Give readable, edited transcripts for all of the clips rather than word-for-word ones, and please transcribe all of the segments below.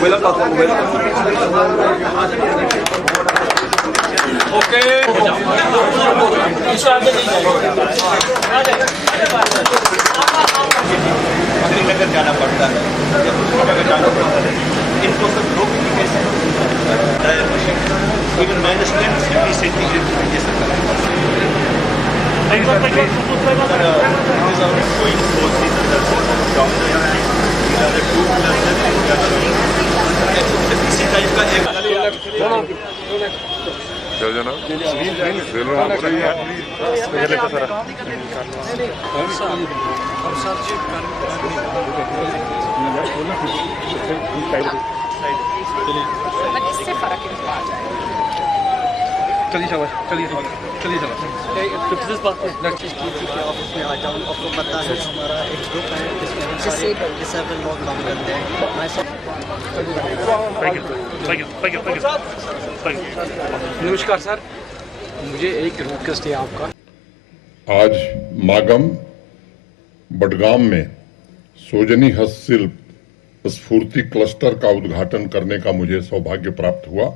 Okay अगर जाना पड़ता है अगर जाना पड़ता है इनको सब लोग इवन माइनस 10 सेंटीग्रेड ये सब इसी टाइप का एक क्या जनाब इससे फर्क आ जाएगा। चलिए शाबाश चलिए चलिए शाबाश चीज़ की थी कि ऑफिस में आ जाऊँ। आपको पता है हमारा एक ग्रुप है जिसमें हम सारे डिसेबल लोग काम करते हैं। नमस्कार सर, मुझे एक रिक्वेस्ट है आपका। आज मागम बडगाम में सोजनी हस्तशिल्प स्फूर्ति क्लस्टर का उद्घाटन करने का मुझे सौभाग्य प्राप्त हुआ।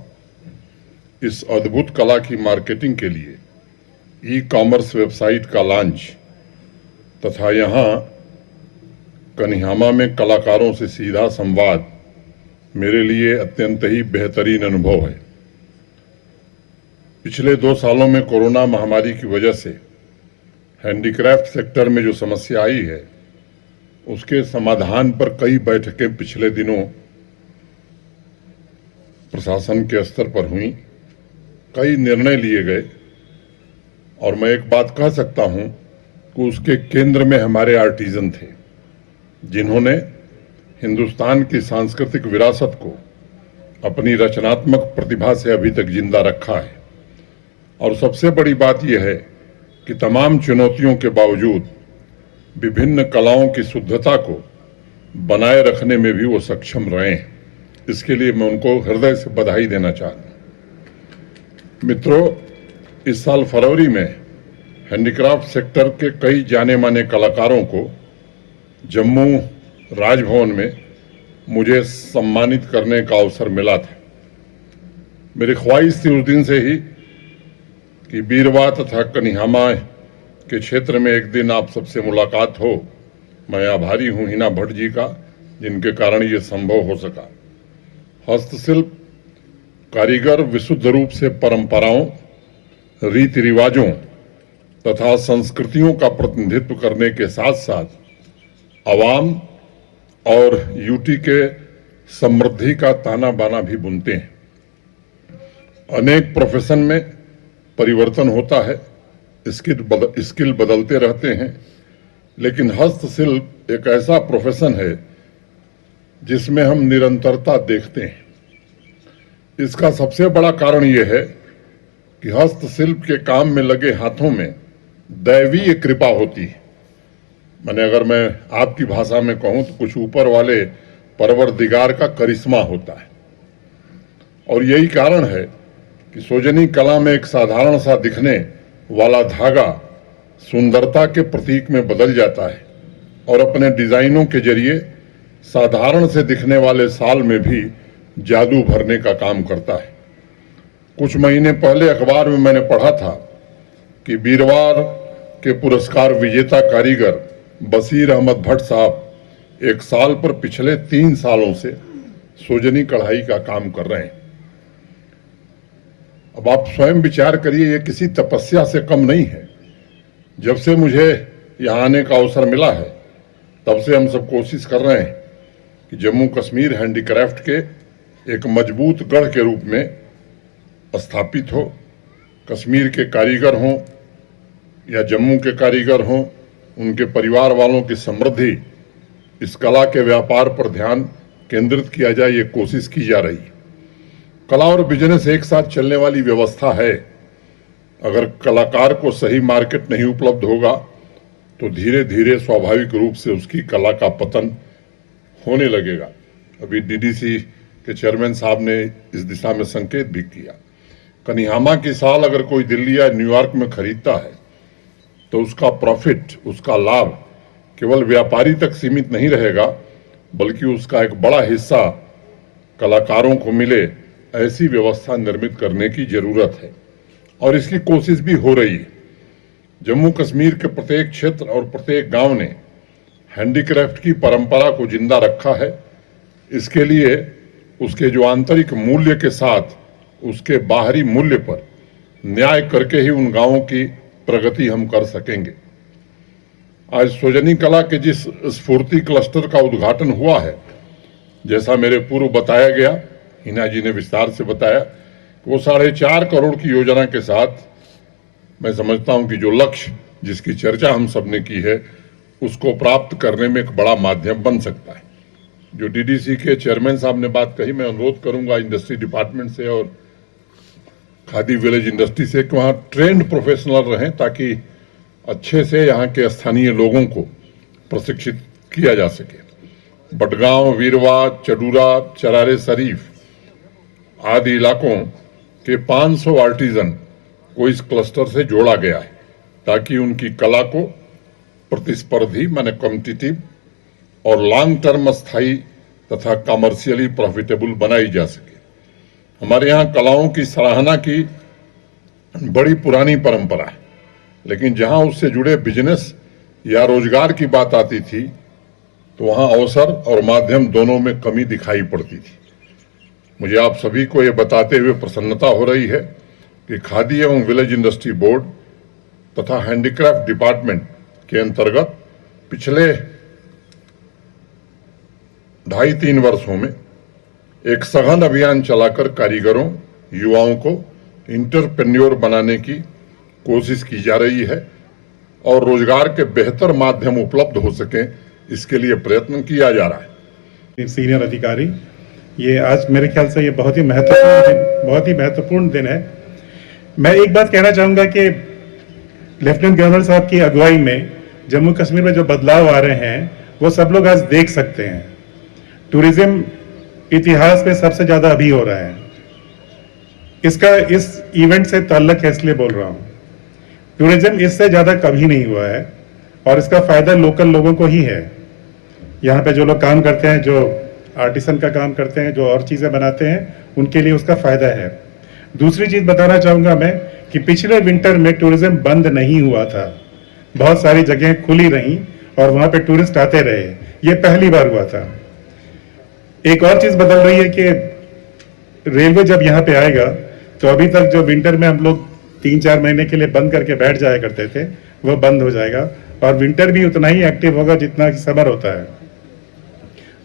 इस अद्भुत कला की मार्केटिंग के लिए ई कॉमर्स वेबसाइट का लॉन्च तथा यहाँ कन्यामा में कलाकारों से सीधा संवाद मेरे लिए अत्यंत ही बेहतरीन अनुभव है। पिछले 2 सालों में कोरोना महामारी की वजह से हैंडीक्राफ्ट सेक्टर में जो समस्या आई है उसके समाधान पर कई बैठकें पिछले दिनों प्रशासन के स्तर पर हुई, कई निर्णय लिए गए और मैं एक बात कह सकता हूं कि उसके केंद्र में हमारे आर्टिजन थे जिन्होंने हिंदुस्तान की सांस्कृतिक विरासत को अपनी रचनात्मक प्रतिभा से अभी तक जिंदा रखा है। और सबसे बड़ी बात यह है कि तमाम चुनौतियों के बावजूद विभिन्न कलाओं की शुद्धता को बनाए रखने में भी वो सक्षम रहे हैं। इसके लिए मैं उनको हृदय से बधाई देना चाहता हूं। मित्रों, इस साल फरवरी में हैंडीक्राफ्ट सेक्टर के कई जाने माने कलाकारों को जम्मू राजभवन में मुझे सम्मानित करने का अवसर मिला था। मेरी ख्वाहिश थी उस दिन से ही कि बीरवा तथा कन्यामा के क्षेत्र में एक दिन आप सबसे मुलाकात हो। मैं आभारी हूं हिना भट्ट जी का जिनके कारण ये संभव हो सका। हस्तशिल्प कारीगर विशुद्ध रूप से परंपराओं, रीति रिवाजों तथा संस्कृतियों का प्रतिनिधित्व करने के साथ साथ आवाम और यूटी के समृद्धि का ताना बाना भी बुनते हैं। अनेक प्रोफेशन में परिवर्तन होता है, स्किल बदलते रहते हैं, लेकिन हस्तशिल्प एक ऐसा प्रोफेशन है जिसमें हम निरंतरता देखते हैं। इसका सबसे बड़ा कारण यह है कि हस्तशिल्प के काम में लगे हाथों में दैवीय कृपा होती है। मैंने अगर मैं आपकी भाषा में कहूं तो कुछ ऊपर वाले परवरदिगार का करिश्मा होता है। और यही कारण है कि सोजनी कला में एक साधारण सा दिखने वाला धागा सुंदरता के प्रतीक में बदल जाता है और अपने डिजाइनों के जरिए साधारण से दिखने वाले साल में भी जादू भरने का काम करता है। कुछ महीने पहले अखबार में मैंने पढ़ा था कि बीरवार के पुरस्कार विजेता कारीगर बशीर अहमद भट्ट साहब एक साल पर पिछले 3 सालों से सोजनी कढ़ाई का काम कर रहे हैं। अब आप स्वयं विचार करिए, ये किसी तपस्या से कम नहीं है। जब से मुझे यहाँ आने का अवसर मिला है तब से हम सब कोशिश कर रहे हैं कि जम्मू कश्मीर हैंडीक्राफ्ट के एक मजबूत गढ़ के रूप में स्थापित हो। कश्मीर के कारीगर हों या जम्मू के कारीगर हों, उनके परिवार वालों की समृद्धि, इस कला के व्यापार पर ध्यान केंद्रित किया जाए, ये कोशिश की जा रही है। कला और बिजनेस एक साथ चलने वाली व्यवस्था है। अगर कलाकार को सही मार्केट नहीं उपलब्ध होगा तो धीरे धीरे स्वाभाविक रूप से उसकी कला का पतन होने लगेगा। अभी डीडीसी के चेयरमैन साहब ने इस दिशा में संकेत भी किया। कन्यामा की साल अगर कोई दिल्ली या न्यूयॉर्क में खरीदता है तो उसका प्रॉफिट, उसका लाभ केवल व्यापारी तक सीमित नहीं रहेगा, बल्कि उसका एक बड़ा हिस्सा कलाकारों को मिले ऐसी व्यवस्था निर्मित करने की जरूरत है और इसकी कोशिश भी हो रही है। जम्मू कश्मीर के प्रत्येक क्षेत्र और प्रत्येक गांव ने हैंडीक्राफ्ट की परंपरा को जिंदा रखा है। इसके लिए उसके जो आंतरिक मूल्य के साथ उसके बाहरी मूल्य पर न्याय करके ही उन गांवों की प्रगति हम कर सकेंगे। आज सोजनी कला के जिस स्फूर्ति क्लस्टर का उद्घाटन हुआ है, जैसा मेरे पूर्व बताया गया, हिना जी ने विस्तार से बताया, वो 4.5 करोड़ की योजना के साथ मैं समझता हूं कि जो लक्ष्य जिसकी चर्चा हम सबने की है उसको प्राप्त करने में एक बड़ा माध्यम बन सकता है। जो डीडीसी के चेयरमैन साहब ने बात कही, मैं अनुरोध करूंगा इंडस्ट्री डिपार्टमेंट से और खादी विलेज इंडस्ट्री से कि वहाँ ट्रेंड प्रोफेशनल रहें ताकि अच्छे से यहाँ के स्थानीय लोगों को प्रशिक्षित किया जा सके। बडगांव, वीरवा, चडूरा, चरारे शरीफ आदि इलाकों के 500 आर्टिजन को इस क्लस्टर से जोड़ा गया है ताकि उनकी कला को प्रतिस्पर्धी माने कॉम्पिटिटिव और लॉन्ग टर्म स्थायी तथा कमर्शियली प्रॉफिटेबल बनाई जा सके। हमारे यहाँ कलाओं की सराहना की बड़ी पुरानी परंपरा है, लेकिन जहाँ उससे जुड़े बिजनेस या रोजगार की बात आती थी तो वहाँ अवसर और माध्यम दोनों में कमी दिखाई पड़ती थी। मुझे आप सभी को ये बताते हुए प्रसन्नता हो रही है कि खादी एवं विलेज इंडस्ट्री बोर्ड तथा हैंडीक्राफ्ट डिपार्टमेंट के अंतर्गत पिछले 2.5-3 वर्षों में एक सघन अभियान चलाकर कारीगरों, युवाओं को इंटरप्रेन्योर बनाने की कोशिश की जा रही है और रोजगार के बेहतर माध्यम उपलब्ध हो सके इसके लिए प्रयत्न किया जा रहा है। सीनियर अधिकारी, ये आज मेरे ख्याल से ये बहुत ही महत्वपूर्ण दिन है। मैं एक बात कहना चाहूंगा कि लेफ्टिनेंट गवर्नर साहब की अगुवाई में जम्मू कश्मीर में जो बदलाव आ रहे हैं वो सब लोग आज देख सकते हैं। टूरिज्म इतिहास में सबसे ज्यादा अभी हो रहा है। इसका इस इवेंट से ताल्लुक है, इसलिए बोल रहा हूं। टूरिज्म इससे ज्यादा कभी नहीं हुआ है और इसका फायदा लोकल लोगों को ही है। यहाँ पे जो लोग काम करते हैं, जो आर्टिसन का काम करते हैं, जो और चीजें बनाते हैं, उनके लिए उसका फायदा है। दूसरी चीज बताना चाहूंगा मैं कि पिछले विंटर में टूरिज्म बंद नहीं हुआ था। बहुत सारी जगह खुली रही और वहां पे टूरिस्ट आते रहे। ये पहली बार हुआ था। एक और चीज बदल रही है कि रेलवे जब यहाँ पे आएगा तो अभी तक जो विंटर में हम लोग 3-4 महीने के लिए बंद करके बैठ जाया करते थे वो बंद हो जाएगा और विंटर भी उतना ही एक्टिव होगा जितना समर होता है।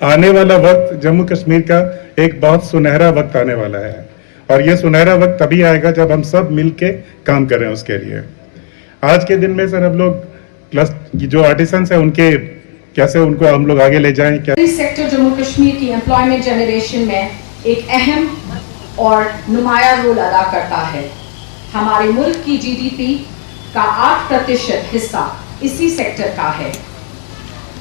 आने वाला वक्त जम्मू कश्मीर का एक बहुत सुनहरा वक्त आने वाला है और ये सुनहरा वक्त तभी आएगा जब हम सब मिलके काम करें उसके लिए। आज के दिन में सर हम लोग जो आर्टिसंस है उनके कैसे उनको हम लोग आगे ले जाएं, क्या सेक्टर जम्मू कश्मीर की एम्प्लॉयमेंट जनरेशन में एक अहम और नुमाया रोल अदा करता है। हमारे मुल्क की जीडीपी का 8% हिस्सा इसी सेक्टर का है,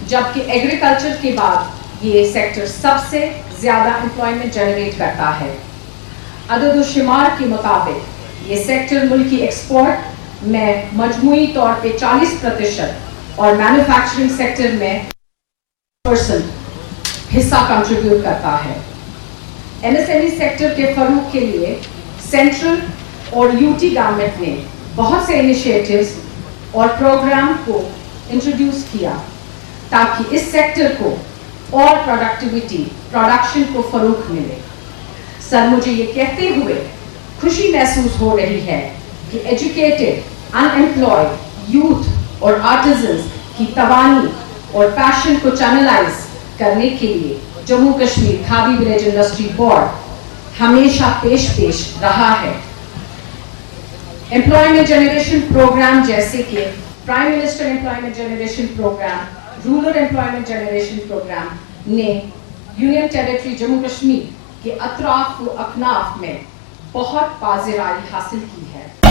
जबकि एग्रीकल्चर के बाद ये सेक्टर सबसे ज्यादा एम्प्लॉयमेंट जनरेट करता है। अदद-ओ-शुमार के मुताबिक ये सेक्टर मुल्क की एक्सपोर्ट में मजमूई तौर पे 40% और मैन्युफैक्चरिंग सेक्टर में 10% हिस्सा कंट्रीब्यूट करता है। एमएसएमई सेक्टर के फरोग के लिए सेंट्रल और यूटी गवर्नमेंट ने बहुत से इनिशिएटिव्स और प्रोग्राम को इंट्रोड्यूस किया ताकि इस सेक्टर को और प्रोडक्शन को फरोग मिले। सर, मुझे ये कहते हुए खुशी महसूस हो रही है कि एजुकेटेड, अनएम्प्लॉयड यूथ और आर्टिजन्स की तवानी और पैशन को चैनलाइज करने के लिए Jammu Kashmir khadi village industry board हमेशा पेश रहा है। एम्प्लॉयमेंट जनरेशन प्रोग्राम जैसे कि prime minister employment generation programme, rural employment generation programme ने यूनियन टेरिटरी जम्मू कश्मीर के अतराफ व अकनाफ में बहुत पाज़ेराई हासिल की है।